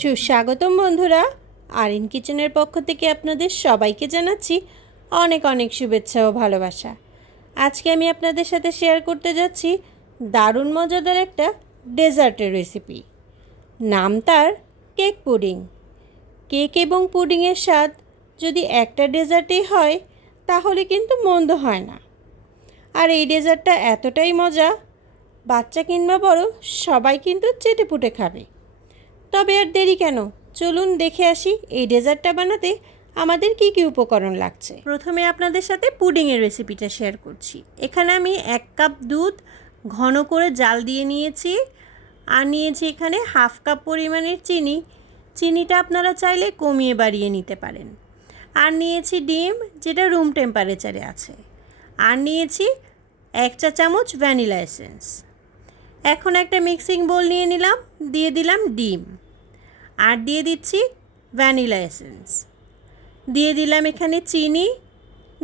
সুস্বাগতম বন্ধুরা, আরিন কিচেনের পক্ষ থেকে আপনাদের সবাইকে জানাচ্ছি অনেক অনেক শুভেচ্ছা ও ভালোবাসা। আজকে আমি আপনাদের সাথে শেয়ার করতে যাচ্ছি দারুণ মজাদার একটা ডেজার্টের রেসিপি। নাম তার কেক পুডিং। কেক এবং পুডিংয়ের স্বাদ যদি একটা ডেজার্টেই হয় তাহলে কিন্তু মন্দ হয় না। আর এই ডেজার্টটা এতটাই মজা, বাচ্চা কিংবা বড় সবাই কিন্তু চেটেপুটে খাবে। তবে আর দেরি কেন, চলুন দেখে আসি এই ডেজার্টটা বানাতে আমাদের কি কি উপকরণ লাগছে। প্রথমে আপনাদের সাথে পুডিংয়ের রেসিপিটা শেয়ার করছি। এখানে আমি 1 কাপ দুধ ঘন করে জাল দিয়ে নিয়েছি, আর নিয়েছি এখানে 1/2 কাপ পরিমাণের চিনি। চিনিটা আপনারা চাইলে কমিয়ে বাড়িয়ে নিতে পারেন। আর নিয়েছি ডিম, যেটা রুম টেম্পারেচারে আছে। আর নিয়েছি 1 চা চামচ ভ্যানিলা এসেন্স। এখন একটা মিক্সিং বোল নিয়ে নিলাম, দিয়ে দিলাম ডিম, আর দিয়ে দিচ্ছি ভ্যানিলা এসেন্স, দিয়ে দিলাম এখানে চিনি,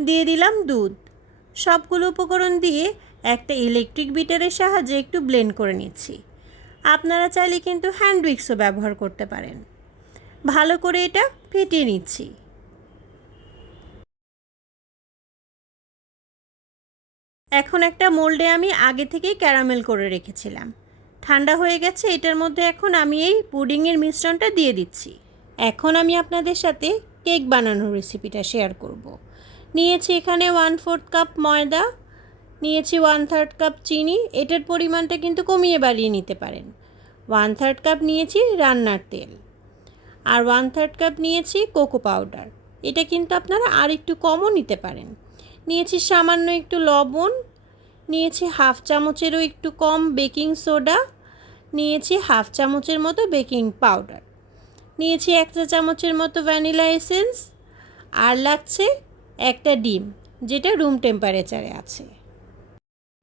দিয়ে দিলাম দুধ। সবগুলো উপকরণ দিয়ে একটা ইলেকট্রিক বিটারের সাহায্যে একটু ব্লেন্ড করে নিচ্ছি। আপনারা চাইলে কিন্তু হ্যান্ড উইক্সও ব্যবহার করতে পারেন। ভালো করে এটা ফেটিয়ে নিচ্ছি। এখন একটা মোল্ডে আমি আগে থেকেই ক্যারামেল করে রেখেছিলাম, ঠান্ডা হয়ে গেছে। এটার মধ্যে এখন আমি এই পুডিংয়ের মিশ্রণটা দিয়ে দিচ্ছি। এখন আমি আপনাদের সাথে কেক বানানোর রেসিপিটা শেয়ার করব। নিয়েছি এখানে 1/4 কাপ ময়দা, নিয়েছি 1/3 কাপ চিনি। এটার পরিমাণটা কিন্তু কমিয়ে বাড়িয়ে নিতে পারেন। 1/3 কাপ নিয়েছি রান্নার তেল, আর 1/3 কাপ নিয়েছি কোকো পাউডার। এটা কিন্তু আপনারা আর একটু কমও নিতে পারেন। নিয়েছি সামান্য একটু লবণ, নিয়েছি 1/2 চামচেরও একটু কম বেকিং সোডা, নিয়েছি 1/2 চামচের মতো বেকিং পাউডার, নিয়েছি 1 চা চামচের মতো ভ্যানিলা এসেন্স, আর লাগছে একটা ডিম, যেটা রুম টেম্পারেচারে আছে।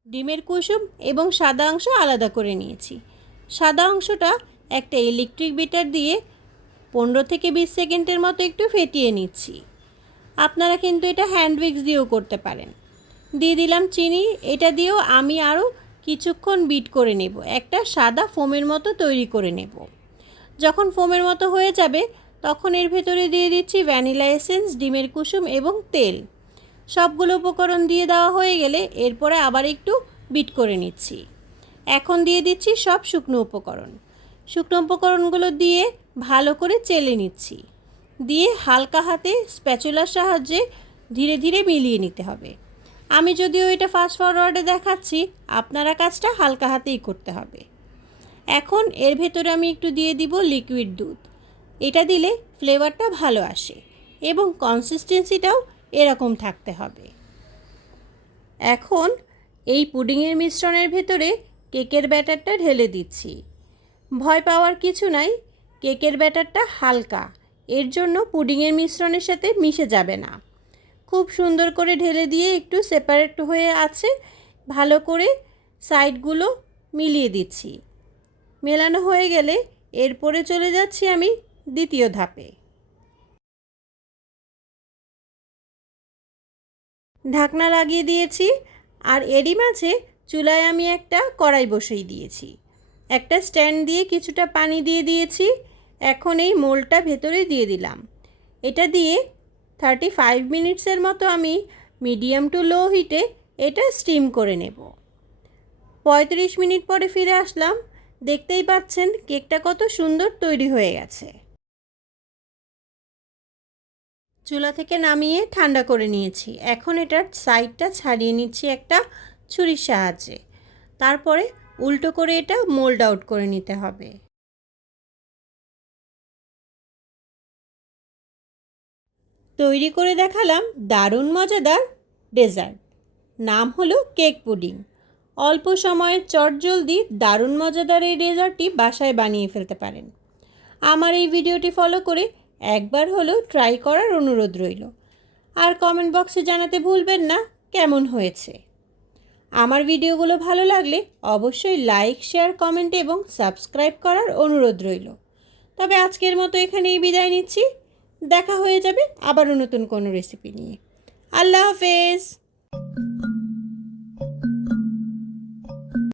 ডিমের কুসুম এবং সাদা অংশ আলাদা করে নিয়েছি। সাদা অংশটা একটা ইলেকট্রিক বিটার দিয়ে 15 থেকে 20 সেকেন্ডের মতো একটু ফেটিয়ে নিচ্ছি। আপনারা কিন্তু এটা হ্যান্ড উইক্স দিয়েও করতে পারেন। দিয়ে দিলাম চিনি। এটা দিয়েও আমি আরও কিছুক্ষণ বিট করে নেব, একটা সাদা ফোমের মতো তৈরি করে নেব। যখন ফোমের মতো হয়ে যাবে তখন এর ভেতরে দিয়ে দিচ্ছি ভ্যানিলা এসেন্স, ডিমের কুসুম এবং তেল। সবগুলো উপকরণ দিয়ে দেওয়া হয়ে গেলে এরপরে আবার একটু বিট করে নিচ্ছি। এখন দিয়ে দিচ্ছি সব শুকনো উপকরণ। শুকনো উপকরণগুলো দিয়ে ভালো করে চেলে নিচ্ছি। দিয়ে হালকা হাতে স্প্যাচুলার সাহায্যে ধীরে ধীরে মিলিয়ে নিতে হবে। আমি যদিও এটা ফাস্ট ফরওয়ার্ডে দেখাচ্ছি, আপনারা কাজটা হালকা হাতেই করতে হবে। এখন এর ভেতরে আমি একটু দিয়ে দিব লিকুইড দুধ। এটা দিলে ফ্লেভারটা ভালো আসে এবং কনসিস্টেন্সিটাও এরকম থাকতে হবে। এখন এই পুডিংয়ের মিশ্রণের ভেতরে কেকের ব্যাটারটা ঢেলে দিচ্ছি। ভয় পাওয়ার কিছু নাই, কেকের ব্যাটারটা হালকা, এর জন্য পুডিংয়ের মিশ্রণের সাথে মিশে যাবে না। খুব সুন্দর করে ঢেলে দিয়ে একটু সেপারেট হয়ে আছে, ভালো করে সাইডগুলো মিলিয়ে দিচ্ছি। মেলানো হয়ে গেলে এরপরে চলে যাচ্ছি আমি দ্বিতীয় ধাপে। ঢাকনা লাগিয়ে দিয়েছি, আর এরই মাঝে চুলায় আমি একটা কড়াই বসিয়ে দিয়েছি। একটা স্ট্যান্ড দিয়ে কিছুটা পানি দিয়ে দিয়েছি। এখন এই মোল্ডটা ভেতরে দিয়ে দিলাম। এটা দিয়ে 35 মিনিটসের মতো আমি মিডিয়াম টু লো হিটে এটা স্টিম করে নেব। 35 মিনিট পরে ফিরে আসলাম। দেখতেই পাচ্ছেন কেকটা কত সুন্দর তৈরি হয়ে গেছে। চুলা থেকে নামিয়ে ঠান্ডা করে নিয়েছি। এখন এটার সাইডটা ছাড়িয়ে নিচ্ছি একটা ছুরির সাহায্যে। তারপরে উল্টো করে এটা মোল্ড আউট করে নিতে হবে। তৈরি করে দেখালাম দারুণ মজাদার ডেজার্ট। নাম হলো কেক পুডিং। অল্প সময়ে চটজলদি দারুণ মজাদার এই ডেজার্টটি বাসায় বানিয়ে ফেলতে পারেন। আমার এই ভিডিওটি ফলো করে একবার হলেও ট্রাই করার অনুরোধ রইল। আর কমেন্ট বক্সে জানাতে ভুলবেন না কেমন হয়েছে। আমার ভিডিওগুলো ভালো লাগলে অবশ্যই লাইক, শেয়ার, কমেন্ট এবং সাবস্ক্রাইব করার অনুরোধ রইল। তবে আজকের মতো এখানেই বিদায় নিচ্ছি। দেখা হয়ে যাবে আবারও নতুন কোনো রেসিপি নিয়ে। আল্লাহ হাফেজ।